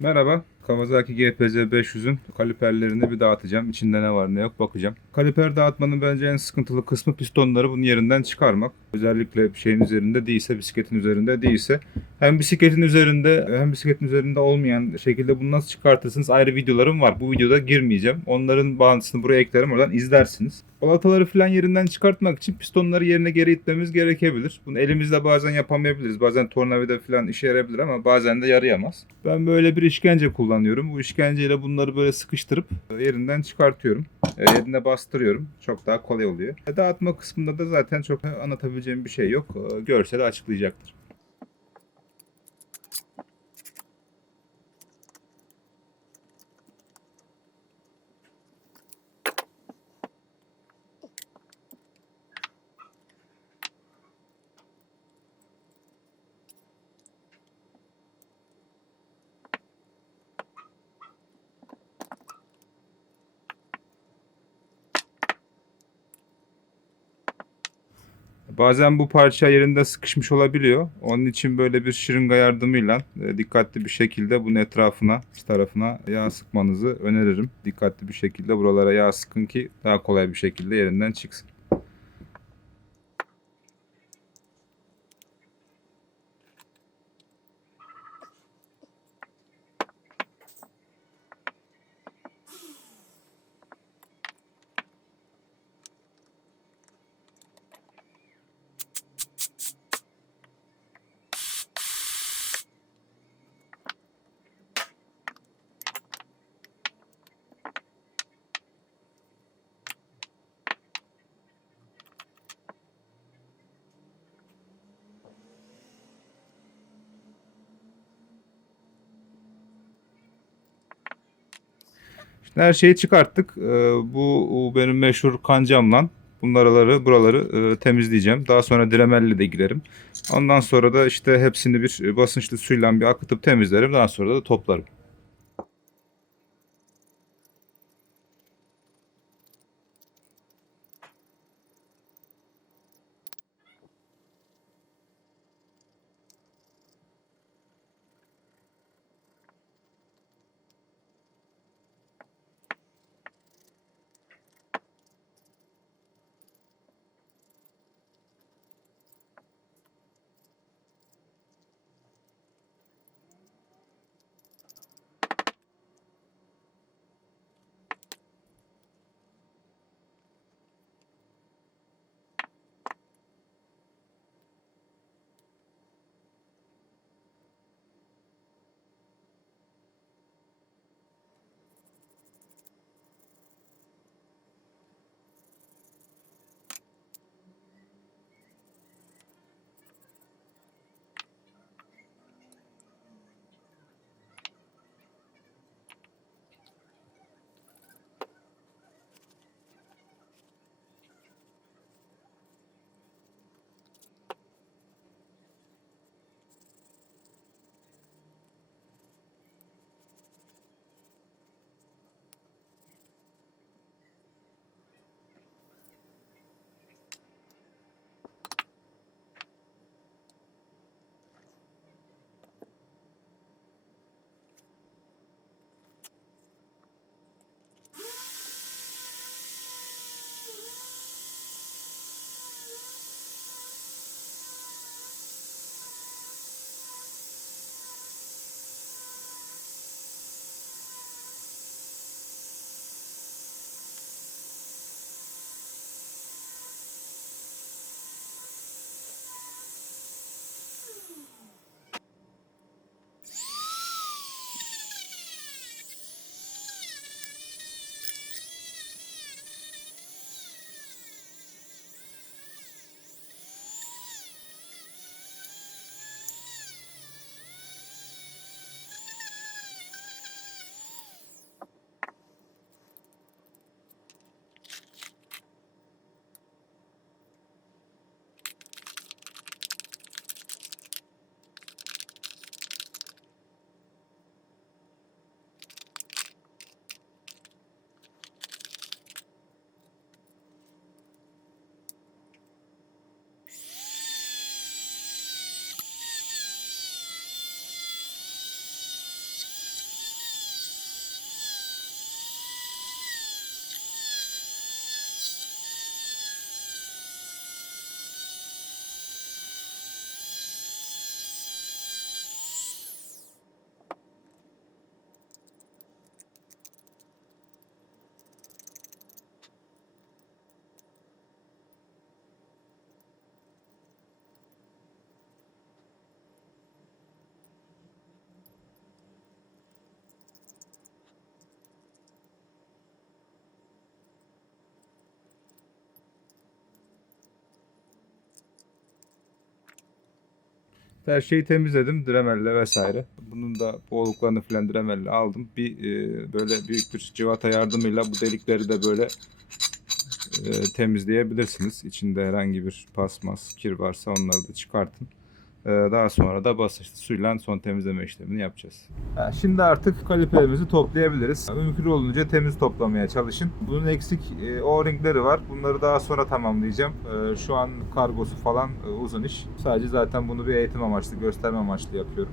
Merhaba. Kawasaki GPZ 500'ün kaliperlerini bir dağıtacağım. İçinde ne var ne yok bakacağım. Kaliper dağıtmanın bence en sıkıntılı kısmı pistonları bunun yerinden çıkarmak. Özellikle şeyin üzerinde değilse, bisikletin üzerinde değilse. Hem bisikletin üzerinde hem bisikletin üzerinde olmayan şekilde bunu nasıl çıkartırsınız ayrı videolarım var. Bu videoda girmeyeceğim. Onların bağlantısını buraya eklerim oradan izlersiniz. Balataları falan yerinden çıkartmak için pistonları yerine geri itmemiz gerekebilir. Bunu elimizle bazen yapamayabiliriz. Bazen tornavida falan işe yarayabilir ama bazen de yarayamaz. Ben böyle bir işkence kullanıyorum. Bu işkenceyle bunları böyle sıkıştırıp yerinden çıkartıyorum. E, Yerine bastırıyorum. Çok daha kolay oluyor. E, Dağıtma kısmında da zaten çok anlatabileceğim bir şey yok. E, Görsel açıklayacaktır. Bazen bu parça yerinde sıkışmış olabiliyor. Onun için böyle bir şırınga yardımıyla e, dikkatli bir şekilde bunun etrafına, iç tarafına yağ sıkmanızı öneririm. Dikkatli bir şekilde buralara yağ sıkın ki daha kolay bir şekilde yerinden çıksın. Her şeyi çıkarttık. Ee, Bu benim meşhur kancamla bunları buraları e, temizleyeceğim. Daha sonra diremelle de girerim. Ondan sonra da işte hepsini bir e, basınçlı suyla bir akıtıp temizlerim. Daha sonra da toplarım. Her şeyi temizledim dremelle vesaire. Bunun da boğuluklarını filan dremelle aldım. Bir e, böyle büyük bir civata yardımıyla bu delikleri de böyle e, temizleyebilirsiniz. İçinde herhangi bir pasmas, kir varsa onları da çıkartın. E, daha sonra da basınçlı suyla son temizleme işlemini yapacağız. şimdi artık kaliperimizi toplayabiliriz. Mümkün olunca temiz toplamaya çalışın. Bunun eksik e, o-ringleri var. Bunları daha sonra tamamlayacağım. E, şu an kargosu falan e, uzun iş. Sadece zaten bunu bir eğitim amaçlı, gösterme amaçlı yapıyorum.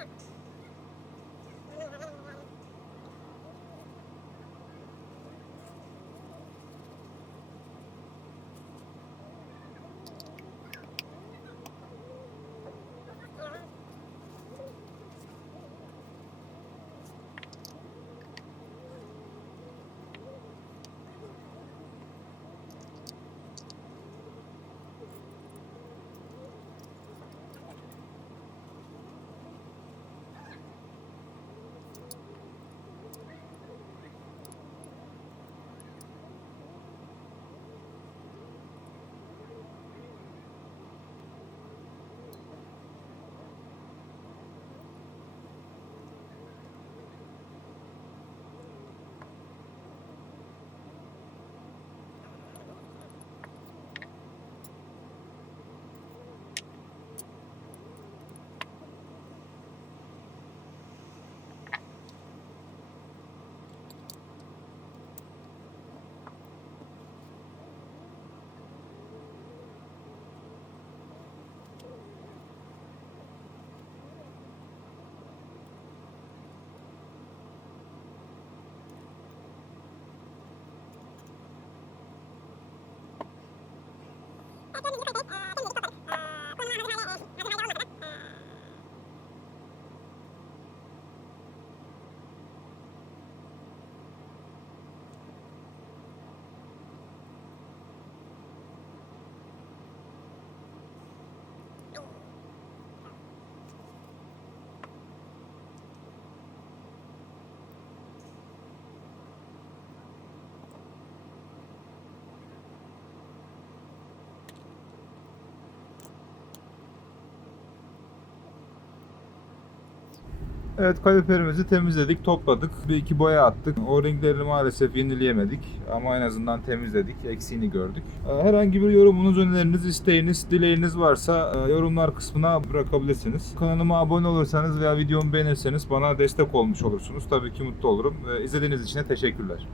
Perfect. Evet kaliperimizi temizledik, topladık. Bir iki boya attık. O ringlerini maalesef yenileyemedik. Ama en azından temizledik. Eksiğini gördük. Ee, Herhangi bir yorumunuz, önerileriniz, isteğiniz, dileğiniz varsa e, yorumlar kısmına bırakabilirsiniz. Kanalıma abone olursanız veya videomu beğenirseniz bana destek olmuş olursunuz. Tabii ki mutlu olurum. İzlediğiniz için teşekkürler.